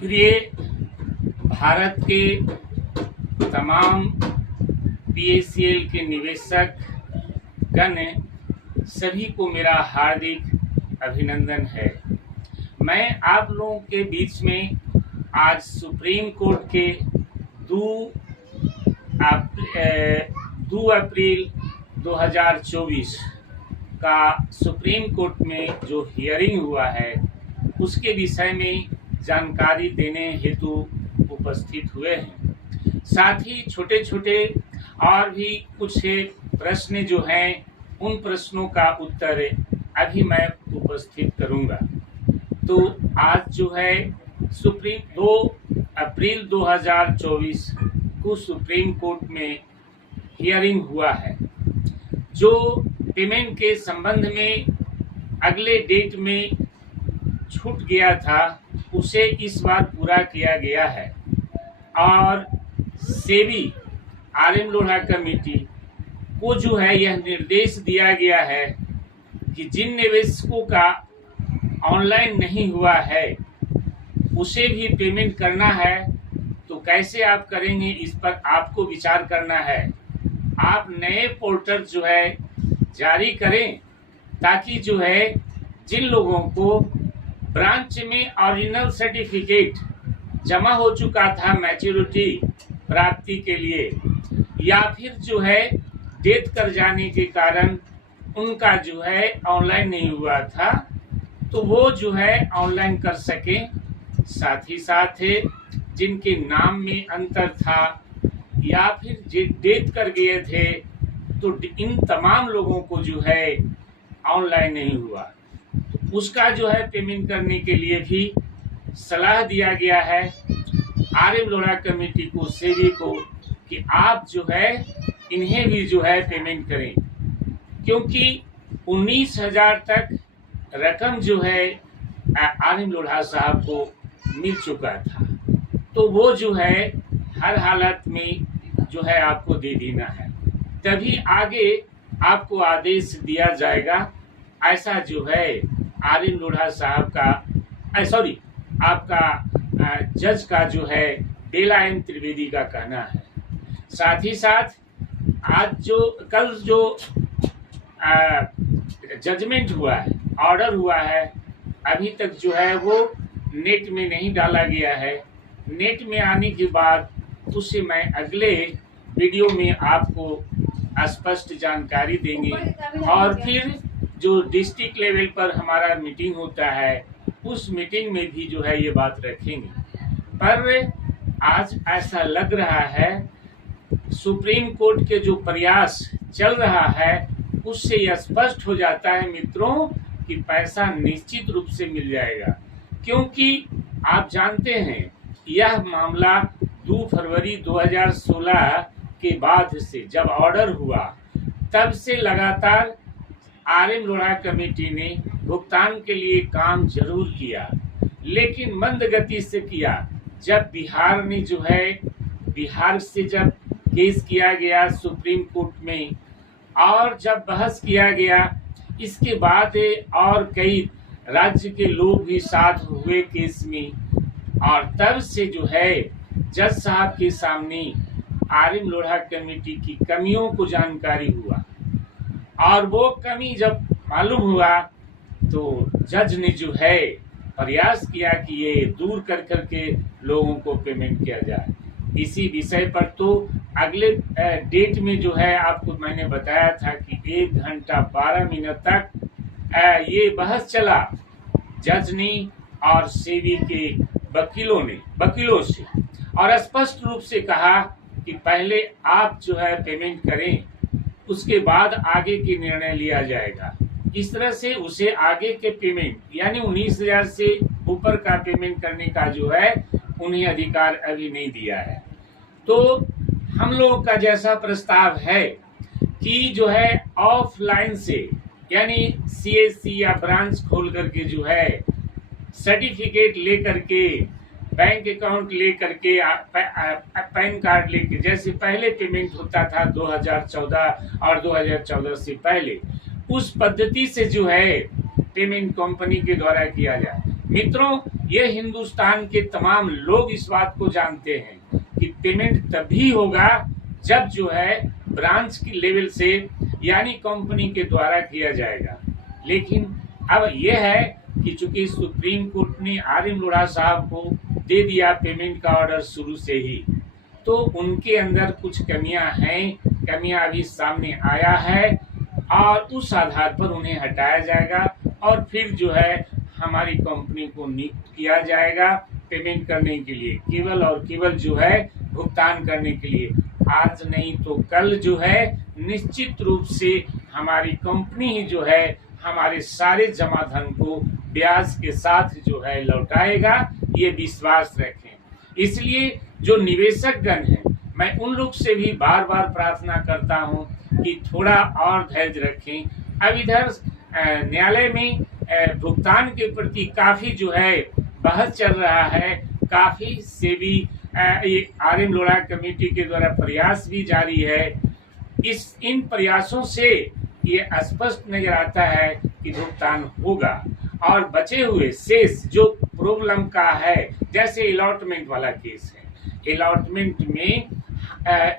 प्रिय भारत के तमाम पीएसीएल के निवेशक गण सभी को मेरा हार्दिक अभिनंदन है। मैं आप लोगों के बीच में आज सुप्रीम कोर्ट के 2 अप्रैल 2024 का सुप्रीम कोर्ट में जो हियरिंग हुआ है उसके विषय में जानकारी देने हेतु उपस्थित हुए हैं। साथ ही छोटे छोटे और भी कुछ प्रश्न जो हैं उन प्रश्नों का उत्तर अभी मैं उपस्थित करूंगा। तो आज जो है 2 अप्रैल 2024 को सुप्रीम कोर्ट में हियरिंग हुआ है। जो पेमेंट के संबंध में अगले डेट में छूट गया था उसे इस बार पूरा किया गया है और सेबी आरएम लोढ़ा कमेटी को जो है यह निर्देश दिया गया है कि जिन निवेशकों का ऑनलाइन नहीं हुआ है उसे भी पेमेंट करना है। तो कैसे आप करेंगे, इस पर आपको विचार करना है। आप नए पोर्टल जो है जारी करें ताकि जो है जिन लोगों को ब्रांच में ओरिजिनल सर्टिफिकेट जमा हो चुका था मैच्योरिटी प्राप्ति के लिए, या फिर जो है डेथ कर जाने के कारण उनका जो है ऑनलाइन नहीं हुआ था, तो वो जो है ऑनलाइन कर सके। साथ ही साथ जिनके नाम में अंतर था या फिर डेथ कर गए थे, तो इन तमाम लोगों को जो है ऑनलाइन नहीं हुआ, तो उसका जो है पेमेंट करने के लिए भी सलाह दिया गया है आरएम लोढ़ा कमेटी को, सेबी को, कि आप जो है इन्हें भी जो है पेमेंट करें, क्योंकि 19,000 तक रकम जो है आरएम लोढ़ा साहब को मिल चुका था। तो वो जो है हर हालत में जो है आपको दे देना है, तभी आगे आपको आदेश दिया जाएगा। ऐसा जो है आरएम लोढ़ा साहब का आपका जज का जो है बेला एम त्रिवेदी का कहना है। साथ ही साथ कल जो जजमेंट हुआ है, ऑर्डर हुआ है, अभी तक जो है वो नेट में नहीं डाला गया है। नेट में आने के बाद उसे मैं अगले वीडियो में आपको स्पष्ट जानकारी देंगे, और फिर जो डिस्ट्रिक्ट लेवल पर हमारा मीटिंग होता है उस मीटिंग में भी जो है ये बात रखेंगे। पर आज ऐसा लग रहा है सुप्रीम कोर्ट के जो प्रयास चल रहा है उससे यह स्पष्ट हो जाता है मित्रों कि पैसा निश्चित रूप से मिल जाएगा, क्योंकि आप जानते हैं यह मामला 2 फरवरी 2016 के बाद से जब ऑर्डर हुआ तब से लगातार आरएम लोढ़ा कमेटी ने भुगतान के लिए काम जरूर किया, लेकिन मंद गति से किया। जब बिहार ने जो है बिहार से जब केस किया गया सुप्रीम कोर्ट में और जब बहस किया गया, इसके बाद और कई राज्य के लोग भी साथ हुए केस में, और तब से जो है जज साहब के सामने आरएम लोढ़ा कमेटी की कमियों को जानकारी हुआ, और वो कमी जब मालूम हुआ तो जज ने जो है प्रयास किया कि ये दूर कर करके लोगों को पेमेंट किया जाए। इसी विषय पर तो अगले डेट में जो है आपको मैंने बताया था कि 1 घंटा 12 मिनट तक ये बहस चला जज ने और सेबी के वकीलों से, और स्पष्ट रूप से कहा कि पहले आप जो है पेमेंट करें, उसके बाद आगे की निर्णय लिया जाएगा। इस तरह से उसे आगे के पेमेंट यानी 19,000 से ऊपर का पेमेंट करने का जो है उन्हें अधिकार अभी नहीं दिया है। तो हम लोगों का जैसा प्रस्ताव है कि जो है ऑफलाइन से यानी सीएससी या ब्रांच खोल करके जो है सर्टिफिकेट ले करके, बैंक अकाउंट ले करके, पैन कार्ड लेके, जैसे पहले पेमेंट होता था 2014 और 2014 से पहले, उस पद्धति से जो है पेमेंट कंपनी के द्वारा किया जाए। मित्रों, ये हिंदुस्तान के तमाम लोग इस बात को जानते हैं कि पेमेंट तभी होगा जब जो है ब्रांच की लेवल से यानी कंपनी के द्वारा किया जाएगा। लेकिन अब यह है कि चूंकि सुप्रीम कोर्ट ने आर.एम. लोढ़ा साहब को दे दिया पेमेंट का ऑर्डर शुरू से ही, तो उनके अंदर कुछ कमियां अभी सामने आया है और उस आधार पर उन्हें हटाया जाएगा और फिर जो है हमारी कंपनी को नियुक्त किया जाएगा पेमेंट करने के लिए, केवल और केवल जो है भुगतान करने के लिए। आज नहीं तो कल जो है निश्चित रूप से हमारी कंपनी ही जो है हमारे सारे जमा धन को ब्याज के साथ जो है लौटाएगा, ये विश्वास रखें। इसलिए जो निवेशक गण है, मैं उन लोग से भी बार बार प्रार्थना करता हूं कि थोड़ा और धैर्य रखें। अब इधर न्यायालय में भुगतान के प्रति काफी जो है बहस चल रहा है, काफी से भी आर.एम. लोढ़ा कमेटी के द्वारा प्रयास भी जारी है। इन प्रयासों से ये स्पष्ट नजर आता है कि भुगतान होगा और बचे हुए शेष जो प्रॉब्लम का है, जैसे अलॉटमेंट वाला केस है, अलॉटमेंट में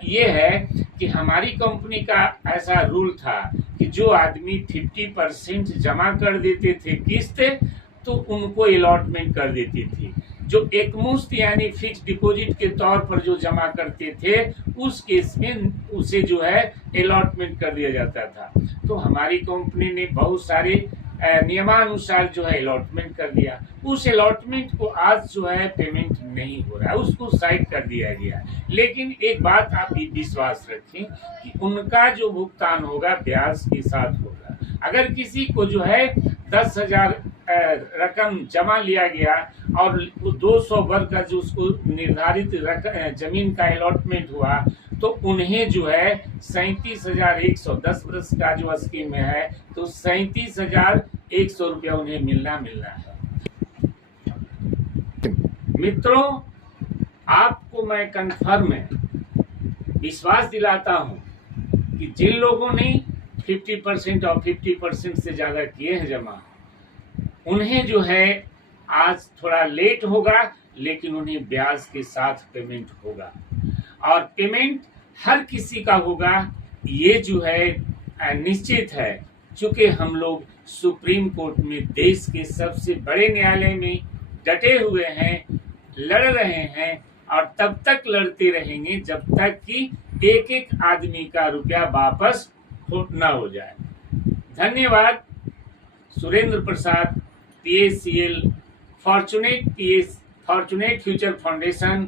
ये है कि हमारी कंपनी का ऐसा रूल था कि जो आदमी 50% जमा कर देते थे किस्त, तो उनको अलॉटमेंट कर देती थी। जो एकमुश्त यानी फिक्स डिपॉजिट के तौर पर जो जमा करते थे, उस केस में उसे जो है अलॉटमेंट कर दिया जाता था। तो हमारी कंपनी ने बहुत सारे नियमानुसार जो है अलॉटमेंट कर दिया। उस अलॉटमेंट को आज जो है पेमेंट नहीं हो रहा है, उसको साइड कर दिया गया। लेकिन एक बात आप विश्वास रखें कि उनका जो भुगतान होगा ब्याज के साथ होगा। अगर किसी को जो है 10,000 रकम जमा लिया गया और 200 वर्ग का जो उसको निर्धारित जमीन का अलॉटमेंट हुआ, तो उन्हें जो है 37,110 वर्ष का जो स्कीम में है, तो 37,100 रुपया उन्हें मिलना है। मित्रों, आपको मैं कन्फर्म विश्वास दिलाता हूं कि जिन लोगों ने 50% और 50% से ज्यादा किए हैं जमा, उन्हें जो है आज थोड़ा लेट होगा, लेकिन उन्हें ब्याज के साथ पेमेंट होगा और पेमेंट हर किसी का होगा, ये जो है निश्चित है। चूंकि हम लोग सुप्रीम कोर्ट में देश के सबसे बड़े न्यायालय में डटे हुए हैं, लड़ रहे हैं और तब तक लड़ते रहेंगे जब तक कि एक एक आदमी का रुपया वापस न हो जाए। धन्यवाद। Surendra Prasad, PACL, fortunate future foundation,